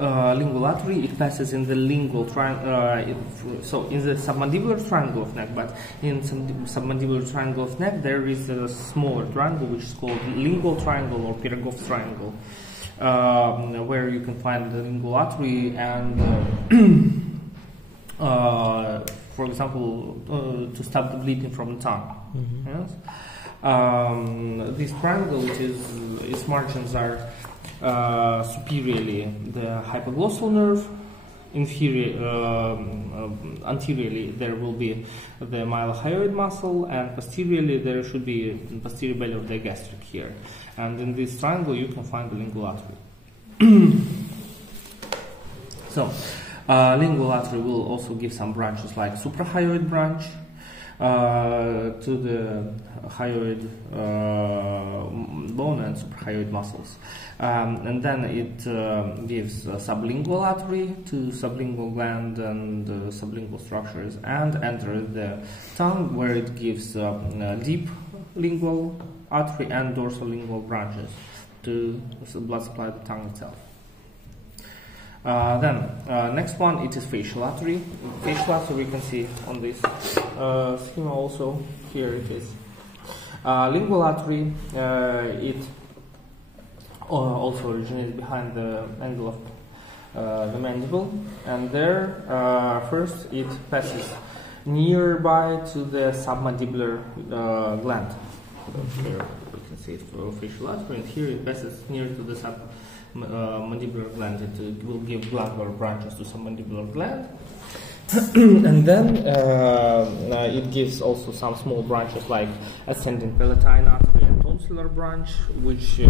Lingual artery, it passes in the lingual triangle, so in the submandibular triangle of neck, but in submandibular triangle of neck there is a smaller triangle which is called lingual triangle or Pirogov's triangle, where you can find the lingual artery and for example to stop the bleeding from the tongue. Yes? This triangle, its margins are superiorly the hypoglossal nerve, anteriorly there will be the mylohyoid muscle, and posteriorly there should be posterior belly of the gastric here. And in this triangle you can find the lingual artery. So, lingual artery will also give some branches like suprahyoid branch to the hyoid bone and suprahyoid muscles. And then it gives sublingual artery to sublingual gland and sublingual structures, and enters the tongue, where it gives deep lingual artery and dorsolingual branches to blood supply the tongue itself. Next one, it is facial artery. Facial artery we can see on this schema also. Here it is. Lingual artery, it also originates behind the angle of the mandible, and there first it passes nearby to the submandibular gland. Here we can see it for facial artery, and here it passes near to the submandibular gland. It will give glandular branches to submandibular gland. And then it gives also some small branches like ascending palatine artery and tonsillar branch, which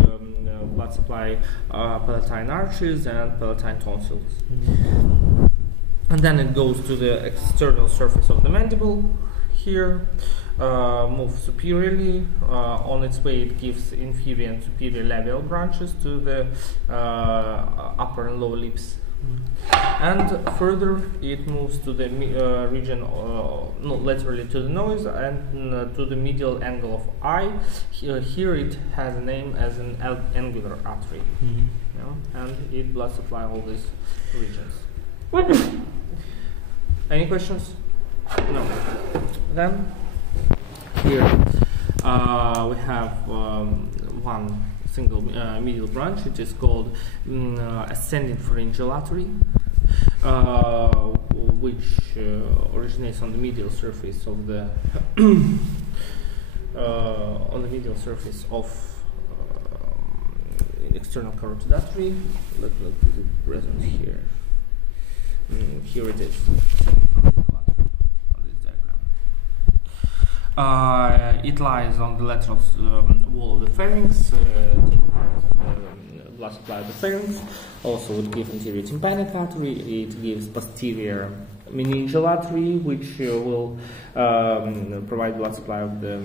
blood supply palatine arches and palatine tonsils. And then it goes to the external surface of the mandible. Here, moves superiorly. On its way, it gives inferior and superior labial branches to the upper and lower lips. And further it moves to the region, laterally to the nose and to the medial angle of eye. Here it has a name as an angular artery, and it blood supply all these regions. Any questions? No. Then here we have one single medial branch. It is called ascending pharyngeal artery, which originates on the medial surface of the external carotid artery. Let me put it present here. Here it is. It lies on the lateral wall of the pharynx, blood supply of the pharynx. Also would give anterior tympanic artery. It gives posterior meningeal artery, which will provide blood supply of the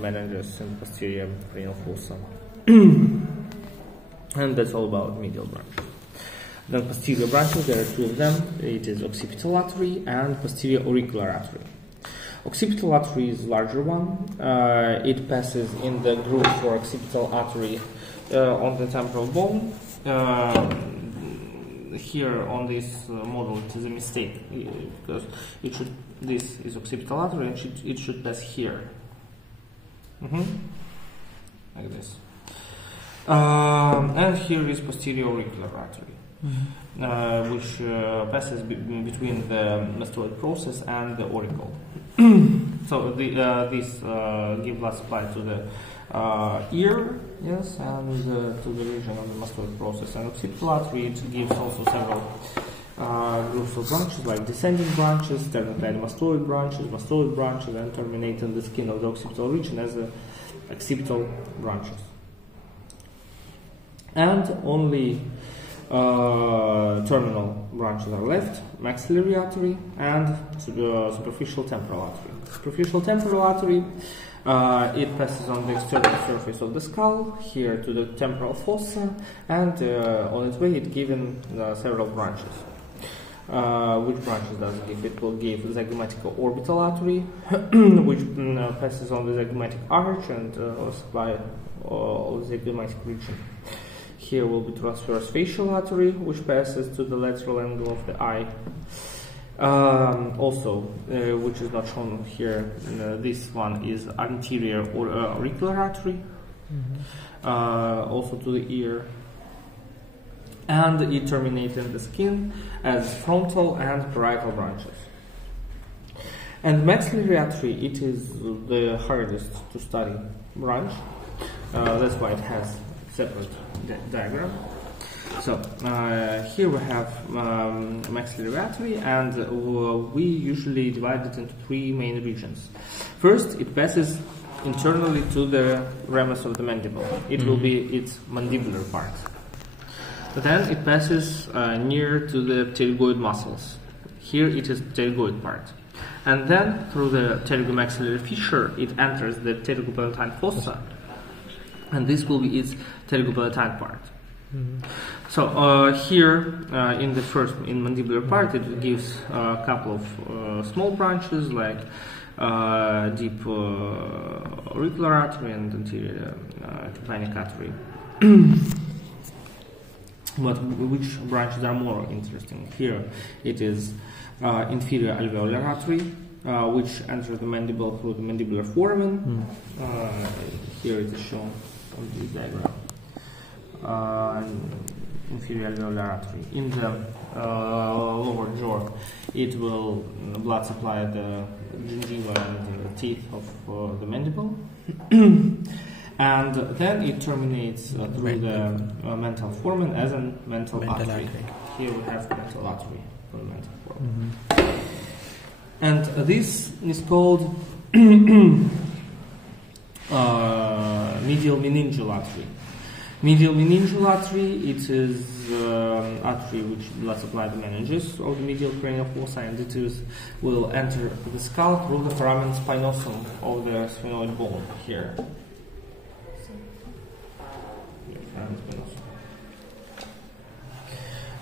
meninges and posterior cranial fossa. And that's all about medial branch. Then posterior branches, there are two of them. It is occipital artery and posterior auricular artery. Occipital artery is the larger one. It passes in the groove for occipital artery on the temporal bone. Here on this model it is a mistake, because this is occipital artery and it should pass here. Like this. And here is posterior auricular artery. Which passes between the mastoid process and the auricle. So this gives blood supply to the ear, yes, and to the region of the mastoid process. And occipital artery, it gives also several groups of branches, like descending branches, sternocleidomastoid branches, and terminate in the skin of the occipital region as occipital branches. And only terminal branches are left: maxillary artery and superficial temporal artery. Superficial temporal artery, it passes on the external surface of the skull, here to the temporal fossa, and on its way it given several branches. Which branches does it give? It will give zygomatic orbital artery, which passes on the zygomatic arch and supply all the zygomatic region. Here will be transverse facial artery, which passes to the lateral angle of the eye. Which is not shown here, this one is anterior or auricular artery, also to the ear, and it terminates in the skin as frontal and parietal branches. And maxillary artery, it is the hardest to study branch, that's why it has separate diagram. So here we have maxillary artery, and we usually divide it into three main regions. First, it passes internally to the ramus of the mandible. It will be its mandibular part. Then it passes near to the pterygoid muscles. Here it is pterygoid part. And then through the pterygomaxillary fissure, it enters the pterygopalatine fossa, and this will be its pterygopalatine part. So here in the first, in mandibular part, it gives a couple of small branches like deep auricular artery and anterior tympanic artery. But which branches are more interesting? Here it is inferior alveolar artery, which enters the mandible through the mandibular foramen. Here it is shown on this diagram. Inferior alveolar artery. In the lower jaw, it will blood supply the gingiva and the teeth of the mandible. And then it terminates through the mental foramen as a mental artery. Here we have mental artery for the mental foramen. And this is called medial meningeal artery. Medial meningeal artery, it is artery which blood supply the meninges of the medial cranial fossa, and it will enter the skull through the foramen spinosum of the sphenoid bone here.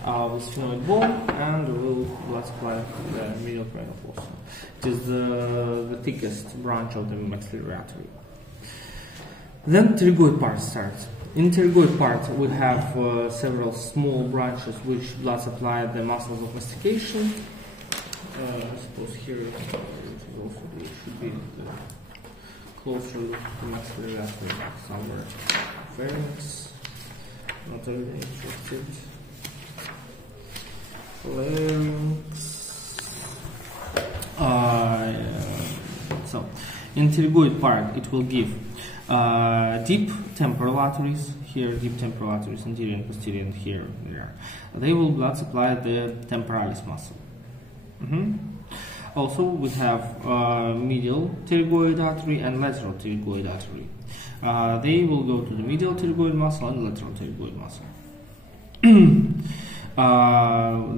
The sphenoid bone, and will blood supply the medial cranial fossa. It is the thickest branch of the maxillary artery. Then pterygoid part starts. In pterygoid part, we have several small branches which blood supply the muscles of mastication. I suppose here it should be closer to maxillary artery, somewhere. Pharynx, not really interested. Larynx. So, in pterygoid part, it will give deep temporal arteries. Here, deep temporal arteries, anterior and posterior, and here, there. They will blood supply the temporalis muscle. Also, we have medial pterygoid artery and lateral pterygoid artery. They will go to the medial pterygoid muscle and lateral pterygoid muscle.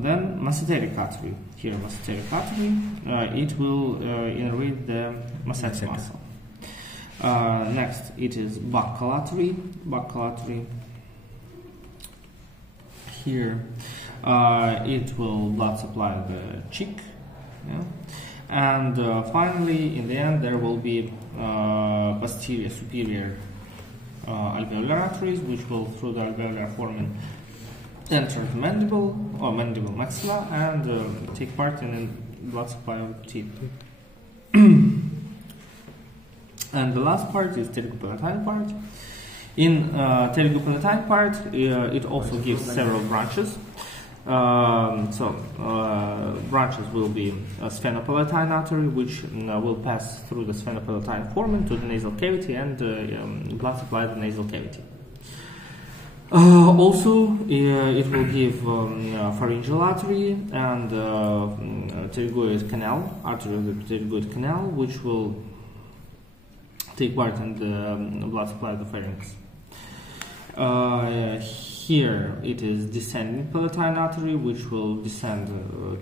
Then masseteric artery. Here, masseteric artery. It will innervate the masseter muscle. Next, it is buccal artery. Buccal artery. Here, it will blood supply the cheek. Yeah. And finally, in the end, there will be posterior, superior alveolar arteries, which will, through the alveolar foramen, enter the mandible or mandible maxilla and take part in the blood supply of the teeth. And the last part is pterygopalatine part. In pterygopalatine part, it also gives several branches. Branches will be a sphenopalatine artery, which will pass through the sphenopalatine foramen to the nasal cavity and blood supply the nasal cavity. Also, it will give pharyngeal artery and pterygoid canal, artery of the pterygoid canal, which will take part in the blood supply of the pharynx. Here it is descending palatine artery, which will descend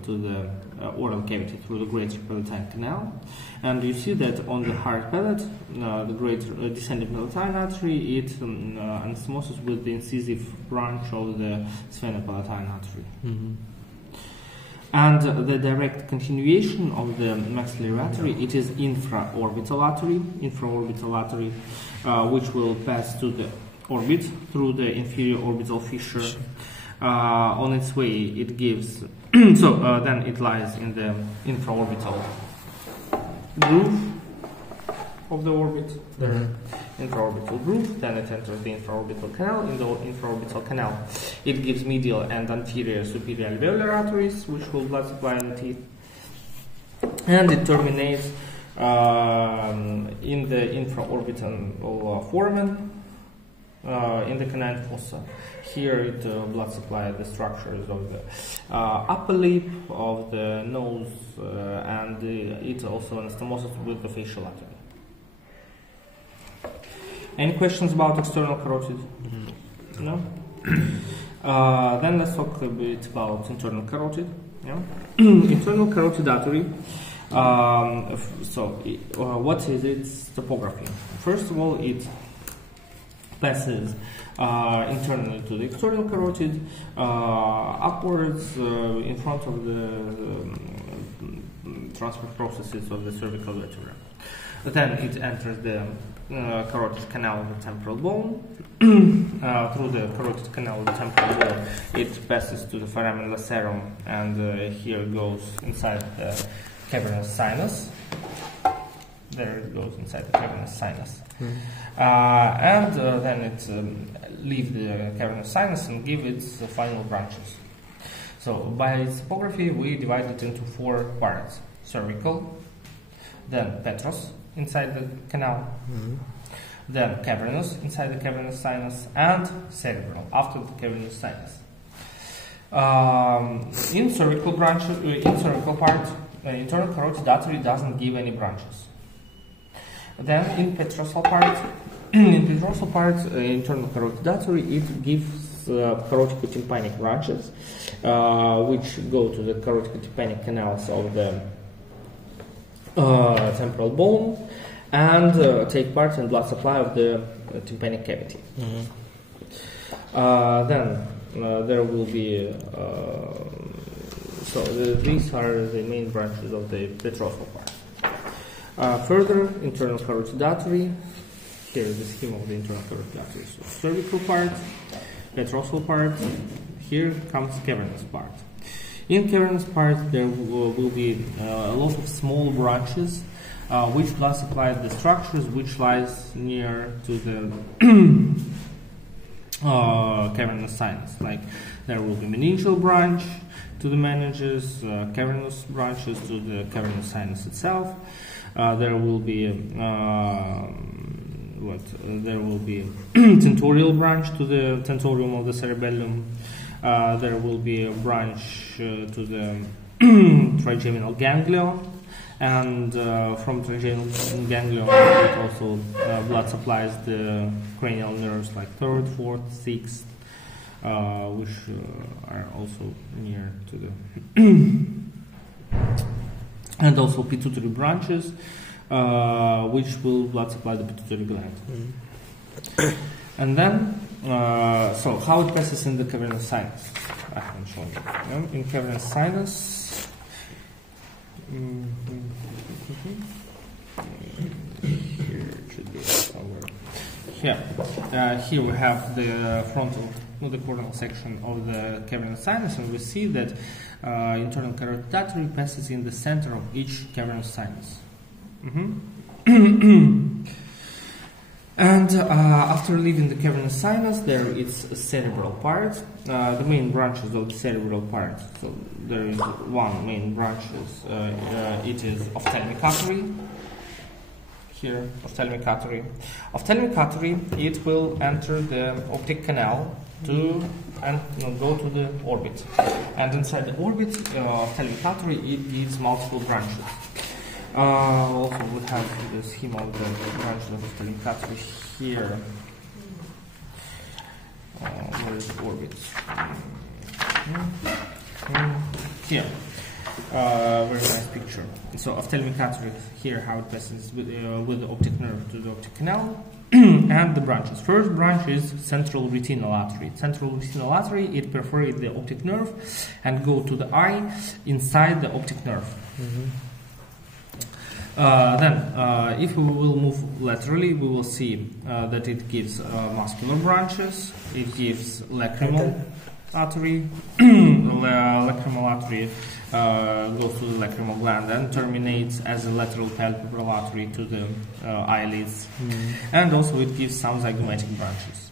to the oral cavity through the greater palatine canal. And you see that on the hard palate, the greater descending palatine artery, it anastomoses with the incisive branch of the sphenopalatine artery. And the direct continuation of the maxillary artery, it is infraorbital artery, which will pass to the orbit through the inferior orbital fissure. On its way, it gives then it lies in the infraorbital groove of the orbit, the infraorbital groove. Then it enters the infraorbital canal. In the infraorbital canal, it gives medial and anterior superior alveolar arteries, which will blood supply in the teeth, and it terminates in the infraorbital foramen in the canine fossa. Here it blood supplies the structures of the upper lip, of the nose, and it also anastomosis with the facial artery. Any questions about external carotid? No? Then let's talk a bit about internal carotid. Yeah? Internal carotid artery. What is its topography? First of all, it passes internally to the external carotid, upwards in front of the transfer processes of the cervical vertebra. Then it enters the carotid canal of the temporal bone. Through the carotid canal of the temporal bone, it passes to the foramen lacerum, and here goes inside the cavernous sinus. There it goes inside the cavernous sinus. Then it leaves the cavernous sinus and gives its final branches. So by its topography, we divide it into 4 parts: cervical, then petrous inside the canal, then cavernous inside the cavernous sinus, and cerebral after the cavernous sinus. In cervical part, internal carotid artery doesn't give any branches. Then in petrosal part, internal carotid artery, it gives carotid-tympanic branches, which go to the carotid-tympanic canals of the temporal bone and take part in blood supply of the tympanic cavity. Then there will be these are the main branches of the petrosal part. Further, internal carotid artery. Here is the scheme of the internal carotid artery. So cervical part, petrosal part. Here comes cavernous part. In cavernous part, there will be a lot of small branches, which blood supply the structures which lies near to the cavernous sinus. Like there will be meningeal branch to the meninges, cavernous branches to the cavernous sinus itself. There will be tentorial branch to the tentorium of the cerebellum. There will be a branch to the trigeminal ganglion, and from trigeminal ganglion it also blood supplies the cranial nerves like 3rd, 4th, 6th, which are also near to the and also pituitary branches, which will blood supply the pituitary gland. And then, so how it passes in the cavernous sinus? I can show you. In cavernous sinus, here it should be somewhere. Here we have the frontal, the coronal section of the cavernous sinus, and we see that internal carotid artery passes in the center of each cavernous sinus. And after leaving the cavernous sinus, there is a cerebral part. The main branches of the cerebral part. So there is one main branch. It is ophthalmic artery. Here, ophthalmic artery. Ophthalmic artery. It will enter the optic canal to go to the orbit. And inside the orbit, ophthalmic artery, it gives multiple branches. Also, we have the schema of the branches of ophthalmic artery here. Where is the orbit? Here. Very nice picture. So, ophthalmic artery here, how it passes with the optic nerve to the optic canal. And the branches. First branch is central retinal artery. Central retinal artery, it perforates the optic nerve and go to the eye inside the optic nerve. If we will move laterally, we will see that it gives muscular branches, it gives lacrimal artery, lacrimal artery goes to the lacrimal gland and terminates as a lateral palpebral artery to the eyelids, and also it gives some zygomatic branches.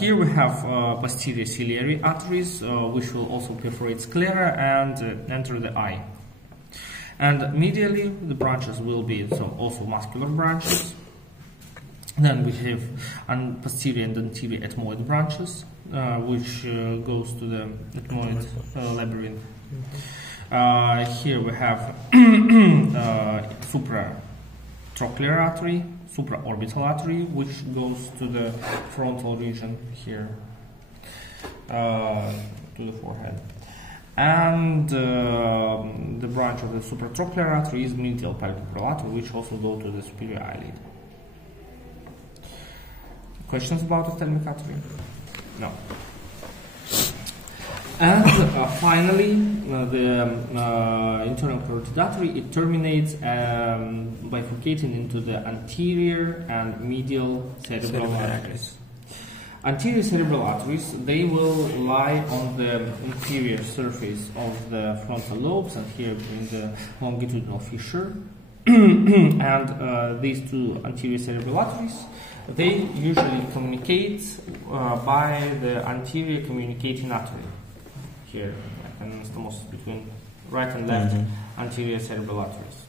Here we have posterior ciliary arteries, which will also perforate sclera and enter the eye. And medially, the branches will be also muscular branches. Then we have posterior and anterior ethmoid branches, which goes to the ethmoid labyrinth. Here we have supratrochlear artery, supraorbital artery, which goes to the frontal region here, to the forehead. And the branch of the supratrochlear artery is medial palpebral artery, which also goes to the superior eyelid. Questions about ophthalmic artery? No. And finally, the internal carotid artery, it terminates bifurcating into the anterior and medial cerebral arteries. Anterior cerebral arteries, they will lie on the inferior surface of the frontal lobes and here in the longitudinal fissure. And these two anterior cerebral arteries, they usually communicate by the anterior communicating artery. Here, like an anastomosis between right and left anterior cerebral arteries.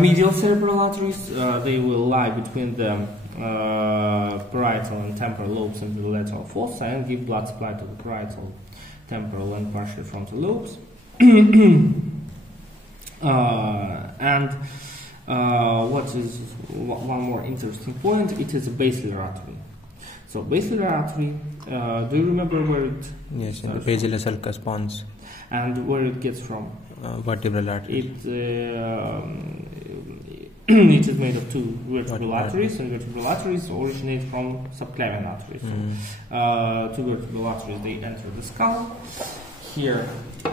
Medial cerebral arteries, they will lie between the parietal and temporal lobes and the lateral fossa and give blood supply to the parietal, temporal and partial frontal lobes. What is one more interesting point, it is a basilar artery. So basilar artery, do you remember where it Yes, in the basilar sulcus pons. And where it gets from? Vertebral artery. It is made of two vertebral arteries, and vertebral arteries originate from subclavian arteries. So, two vertebral arteries, they enter the skull. Here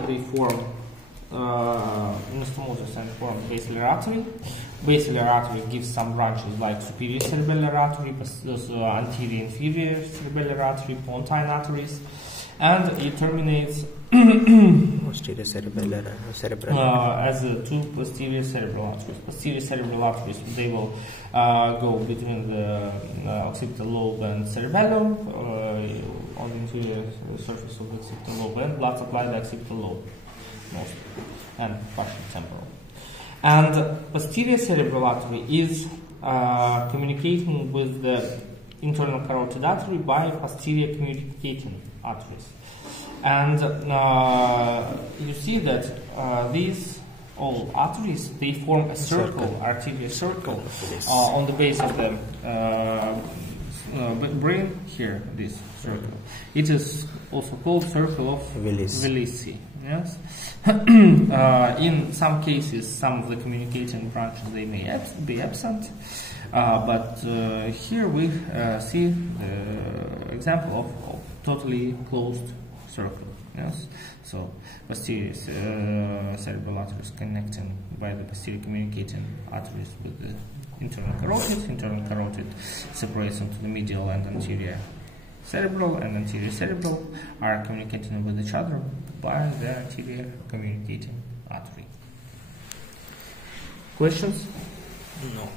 they form anastomosis and form basilar artery. Basilar artery gives some branches like superior cerebellar artery, anterior inferior cerebellar artery, pontine arteries, and it terminates posterior cerebellar cerebral as two posterior cerebral arteries. Posterior cerebral arteries, they will go between the occipital lobe and cerebellum on the interior surface of the occipital lobe, and blood supply the occipital lobe mostly, and partially temporal. And posterior cerebral artery is communicating with the internal carotid artery by posterior communicating arteries. And you see that these all arteries, they form a circle, arterial circle, on the base of the brain here, this circle. It is also called circle of Willis. Yes. In some cases, some of the communicating branches, they may be absent, but here we see the example of totally closed circle. Yes. So posterior cerebral arteries connecting by the posterior communicating arteries with the internal carotid. Internal carotid separates into the medial and anterior cerebral, and anterior cerebral are communicating with each other by the anterior communicating artery. Questions? No.